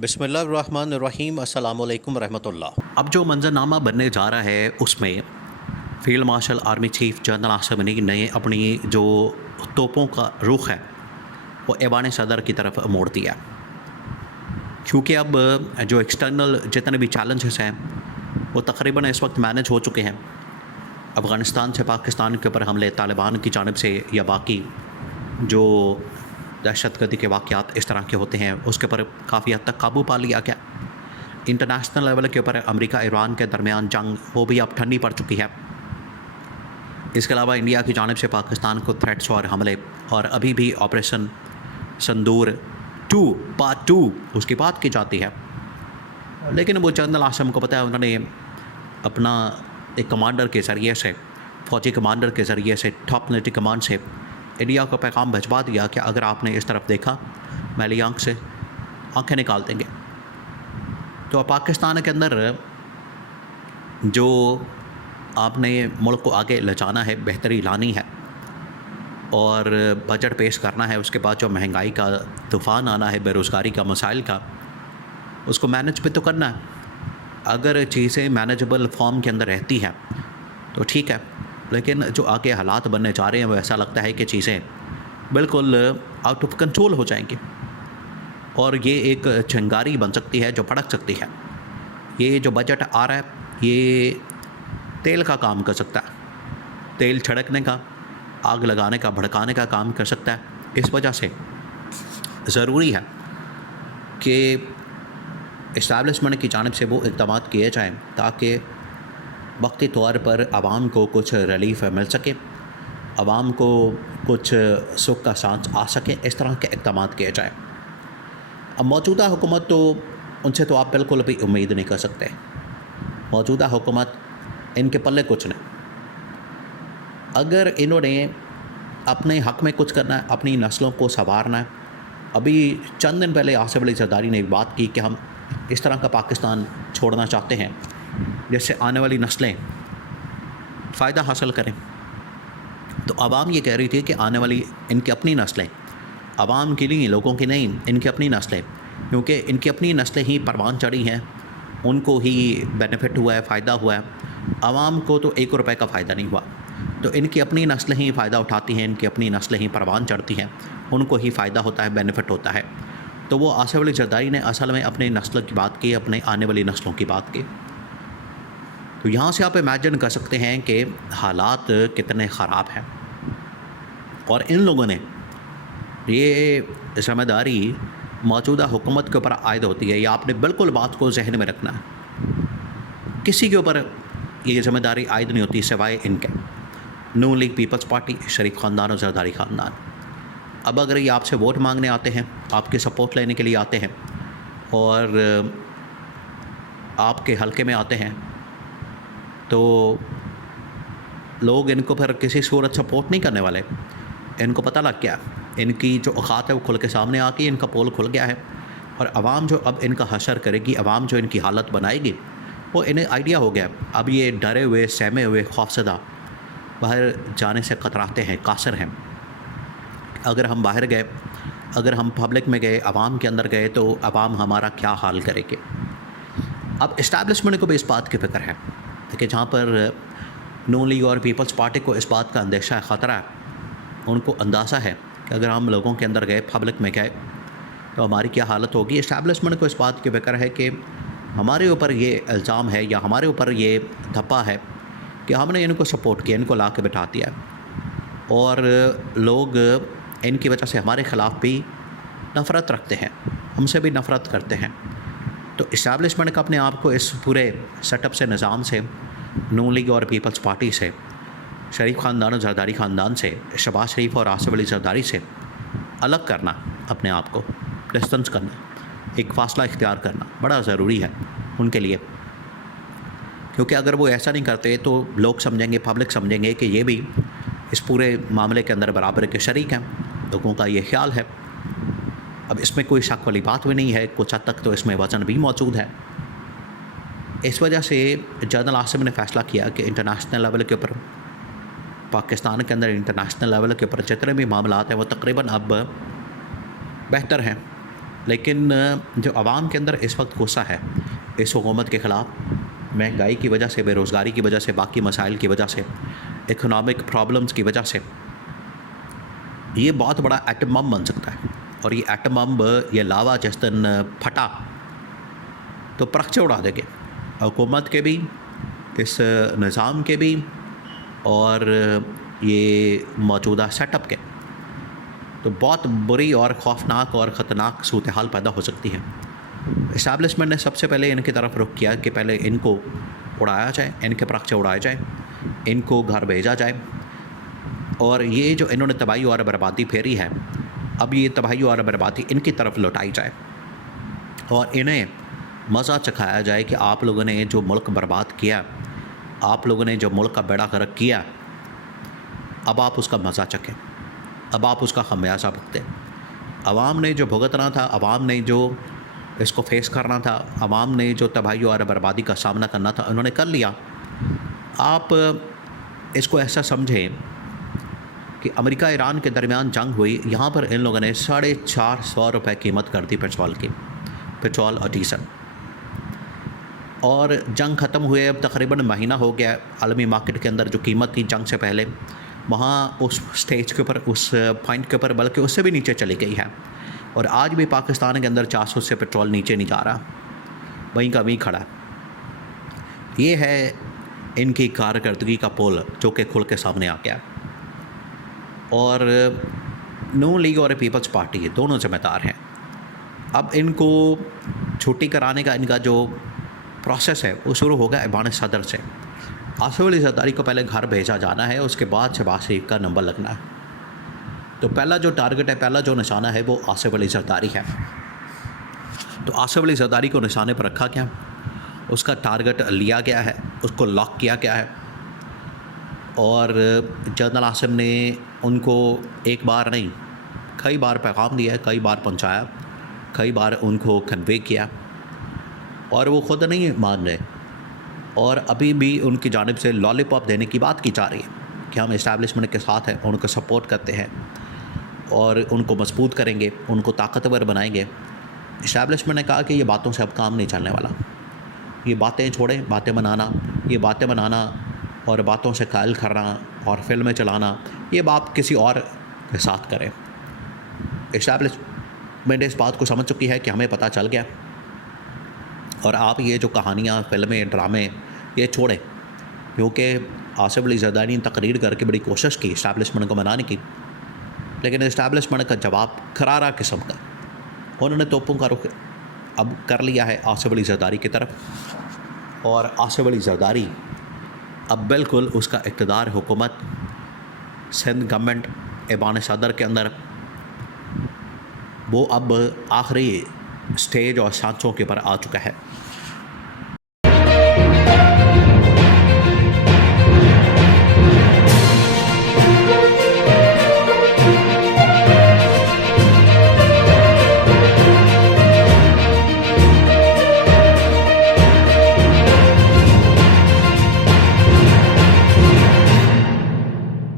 बिस्मिल्लाहिर्रहमानिर्रहीम अस्सलामु अलैकुम रहमतुल्लाह। अब जो मंजरनामा बनने जा रहा है उसमें field marshal army chief general Asim Munir ने अपनी जो तोपों का रुख है वो ऐवान सदर की तरफ मोड़ दिया, क्योंकि अब जो एक्सटर्नल जितने भी चैलेंजेस हैं वो तकरीबन इस वक्त मैनेज हो चुके हैं। अफ़गानिस्तान से पाकिस्तान के ऊपर हमले, तालिबान की जानिब से या बाकी जो दहशतगर्दी के वाक़यात इस तरह के होते हैं उसके ऊपर काफ़ी हद तक काबू पा लिया गया। इंटरनेशनल लेवल के ऊपर अमेरिका ईरान के दरमियान जंग वो भी अब ठंडी पड़ चुकी है। इसके अलावा इंडिया की जानिब से पाकिस्तान को थ्रेट्स और हमले, और अभी भी ऑपरेशन संदूर 2 पार्ट 2 उसकी बात की जाती है। लेकिन वो जनरल आसिम को पता है, उन्होंने अपना एक कमांडर के ज़रिए से, फ़ौजी कमांडर के ज़रिए से, टॉप मिलिट्री कमांड से इंडिया को पैगाम भिजवा दिया कि अगर आपने इस तरफ देखा मैली आँख से आँखें निकाल देंगे। तो पाकिस्तान के अंदर जो आपने मुल्क को आगे ले जाना है, बेहतरी लानी है और बजट पेश करना है, उसके बाद जो महंगाई का तूफ़ान आना है, बेरोज़गारी का मसाइल का, उसको मैनेज भी तो करना है। अगर चीज़ें मैनेजेबल फॉर्म के अंदर रहती हैं तो ठीक है, लेकिन जो आगे हालात बनने जा रहे हैं वो ऐसा लगता है कि चीज़ें बिल्कुल आउट ऑफ कंट्रोल हो जाएंगी और ये एक चिंगारी बन सकती है जो भड़क सकती है। ये जो बजट आ रहा है ये तेल का काम कर सकता है, तेल छिड़कने का, आग लगाने का, भड़काने का काम कर सकता है। इस वजह से ज़रूरी है कि इस्टेब्लिशमेंट की जानिब से वो इक़दाम किए जाएँ ताकि वक्ती तौर पर आवाम को कुछ रिलीफ मिल सके, आवाम को कुछ सुख का सांस आ सके। इस तरह के इक़दाम किए जाएँ। अब मौजूदा हुकूमत तो उनसे तो आप बिल्कुल भी उम्मीद नहीं कर सकते। मौजूदा हुकूमत इनके पल्ले कुछ नहीं। अगर इन्होंने अपने हक़ में कुछ करना है, अपनी नस्लों को संवारना है, अभी चंद दिन पहले आसिफ अली ज़रदारी ने बात की कि हम इस तरह का पाकिस्तान छोड़ना चाहते हैं जिससे आने वाली नस्लें फ़ायदा हासिल करें। तो आवाम ये कह रही थी कि आने वाली इनकी अपनी नस्लें, आवाम की नहीं, लोगों की नहीं, इनकी अपनी नस्लें, क्योंकि इनकी अपनी नस्लें ही परवान चढ़ी हैं, उनको ही बेनिफिट हुआ है, फ़ायदा हुआ है। आवाम को तो 1 रुपये का फ़ायदा नहीं हुआ। तो इनकी अपनी नस्लें ही फ़ायदा उठाती हैं, इनकी अपनी नस्लें ही परवान चढ़ती हैं, उनको ही फ़ायदा होता है, बेनिफिट होता है। तो वो आसिफ अली ज़रदारी ने असल में अपने नस्ल की बात की, अपने आने वाली नस्लों की बात की। तो यहाँ से आप इमेजिन कर सकते हैं कि हालात कितने ख़राब हैं और इन लोगों ने ये ज़िम्मेदारी मौजूदा हुकूमत के ऊपर आयद होती है। ये आपने बिल्कुल बात को जहन में रखना है। किसी के ऊपर ये ज़िम्मेदारी आयद नहीं होती सिवाय इनके, नून लीग पीपल्स पार्टी, शरीफ ख़ानदान और ज़रदारी ख़ानदान। अब अगर ये आपसे वोट मांगने आते हैं, आपकी सपोर्ट लेने के लिए आते हैं और आपके हलके में आते हैं, तो लोग इनको फिर किसी सूरत सपोर्ट नहीं करने वाले। इनको पता लग गया, इनकी जो औकात है वो खुल के सामने आ गई, इनका पोल खुल गया है और आवाम जो अब इनका हशर करेगी, आवाम जो इनकी हालत बनाएगी, वो इन्हें आइडिया हो गया। अब ये डरे हुए, सहमे हुए, खौफज़दा बाहर जाने से कतराते हैं, कासर हैं। अगर हम बाहर गए, अगर हम पब्लिक में गए, आवाम के अंदर गए, तो आवाम हमारा क्या हाल करेगी। अब इस्टेब्लिशमेंट को भी इस बात की फ़िक्र है कि जहाँ पर नून लीग और पीपल्स पार्टी को इस बात का अंदेशा है, ख़तरा है, उनको अंदाज़ा है कि अगर हम लोगों के अंदर गए, पब्लिक में गए, तो हमारी क्या हालत होगी। इस्टेब्लिशमेंट को इस बात की फ़िक्र है कि हमारे ऊपर ये इल्ज़ाम है या हमारे ऊपर ये धब्बा है कि हमने इनको सपोर्ट किया, इनको ला के बिठा दिया और लोग इनकी वजह से हमारे ख़िलाफ़ भी नफ़रत रखते हैं, हमसे भी नफ़रत करते हैं। तो इस्टेब्लिशमेंट का अपने आप को इस पूरे सेटअप से, निज़ाम से, नून लीग और पीपल्स पार्टी से, शरीफ ख़ानदान और ज़रदारी ख़ानदान से, शहबाज शरीफ और आसिफ अली ज़रदारी से अलग करना, अपने आप को डिस्टेंस करना, एक फ़ासला इख्तियार करना बड़ा ज़रूरी है उनके लिए। क्योंकि अगर वो ऐसा नहीं करते तो लोग समझेंगे, पब्लिक समझेंगे कि ये भी इस पूरे मामले के अंदर बराबर के शरीक हैं। लोगों का ये ख्याल है। अब इसमें कोई शक वाली बात भी नहीं है, कुछ हद तक तो इसमें वज़न भी मौजूद है। इस वजह से जनरल आसिम ने फ़ैसला किया कि इंटरनेशनल लेवल के ऊपर, पाकिस्तान के अंदर इंटरनेशनल लेवल के ऊपर जितने भी मामलात हैं वो तकरीबन अब बेहतर हैं। लेकिन जो आवाम के अंदर इस वक्त गुस्सा है इस हुकूमत के ख़िलाफ़, महंगाई की वजह से, बेरोज़गारी की वजह से, बाकी मसाइल की वजह से, इकोनॉमिक प्रॉब्लम्स की वजह से, ये बहुत बड़ा एटम बम बन सकता है। और ये एटम बम, ये लावा जिस दिन फटा तो परखचे उड़ा देंगे हुकूमत के भी, इस निज़ाम के भी, और ये मौजूदा सेटअप के। तो बहुत बुरी और ख़ौफनाक और ख़तरनाक सूरत हाल पैदा हो सकती है। इस्टेब्लिशमेंट ने सबसे पहले इनकी तरफ रुख किया कि पहले इनको उड़ाया जाए, इनके परखचे उड़ाए जाए, इनको घर भेजा जाए। और ये जो इन्होंने तबाही और बर्बादी फेरी है, अब ये तबाही और बर्बादी इनकी तरफ लौटाई जाए और इन्हें मज़ा चखाया जाए कि आप लोगों ने जो मुल्क बर्बाद किया, आप लोगों ने जो मुल्क का बेड़ा गर्क किया, अब आप उसका मज़ा चखें, अब आप उसका खमियाजा भुगतें। आवाम ने जो भुगतना था, आवाम ने जो इसको फेस करना था, आवाम ने जो तबाही और बर्बादी का सामना करना था, उन्होंने कर लिया। आप इसको ऐसा समझें कि अमेरिका ईरान के दरमियान जंग हुई, यहाँ पर इन लोगों ने 450 रुपये कीमत कर दी पेट्रोल की, पेट्रोल और डीजल। और जंग ख़त्म हुए अब तकरीबन महीना हो गया। आलमी मार्केट के अंदर जो कीमत थी जंग से पहले, वहाँ उस स्टेज के ऊपर, उस पॉइंट के ऊपर, बल्कि उससे भी नीचे चली गई है। और आज भी पाकिस्तान के अंदर 400 से पेट्रोल नीचे नहीं जा रहा, वहीं का वहीं खड़ा है। ये है इनकी कारकर्दगी का पोल जो कि खुल के सामने आ गया। और नून लीग और पीपल्स पार्टी, ये दोनों ज़िम्मेदार हैं। अब इनको छुट्टी कराने का इनका जो प्रोसेस है वो शुरू होगा ऐवान सदर से। आसिफ अली जरदारी को पहले घर भेजा जाना है, उसके बाद शहबाज शरीफ का नंबर लगना है। तो पहला जो टारगेट है, पहला जो निशाना है, वो आसिफ अली जरदारी है। तो आसिफ अली जरदारी को निशाने पर रखा गया, उसका टारगेट लिया गया है, उसको लॉक किया गया है। और जनरल आसिम ने उनको एक बार नहीं, कई बार पैगाम दिया है, कई बार पहुंचाया, कई बार उनको कन्वे किया, और वो ख़ुद नहीं मान रहे। और अभी भी उनकी जानिब से लॉलीपॉप देने की बात की जा रही है कि हम इस्टेब्लिशमेंट के साथ हैं, उनको सपोर्ट करते हैं और उनको मजबूत करेंगे, उनको ताकतवर बनाएंगे। इस्टेब्लिशमेंट ने कहा कि ये बातों से अब काम नहीं चलने वाला, ये बातें छोड़ें, बातें बनाना, ये बातें बनाना और बातों से कायल करना और फिल्में चलाना, ये बात किसी और के साथ करें। इस्टेब्लिशमेंट इस बात को समझ चुकी है कि हमें पता चल गया, और आप ये जो कहानियाँ, फिल्में, ड्रामे ये छोड़ें। क्योंकि आसिफ अली जरदारी ने तकरीर करके बड़ी कोशिश की इस्टेब्लिशमेंट को मनाने की, लेकिन इस्टेब्लिशमेंट का जवाब करारा किस्म का। उन्होंने तोपों का रुख अब कर लिया है आसिफ अली जरदारी की तरफ, और आसिफ अली जरदारी अब बिल्कुल उसका इक़्तिदार, हुकूमत, सिंध गवर्नमेंट ऐवान सदर के अंदर, वो अब आखिरी स्टेज और सांसों के ऊपर आ चुका है।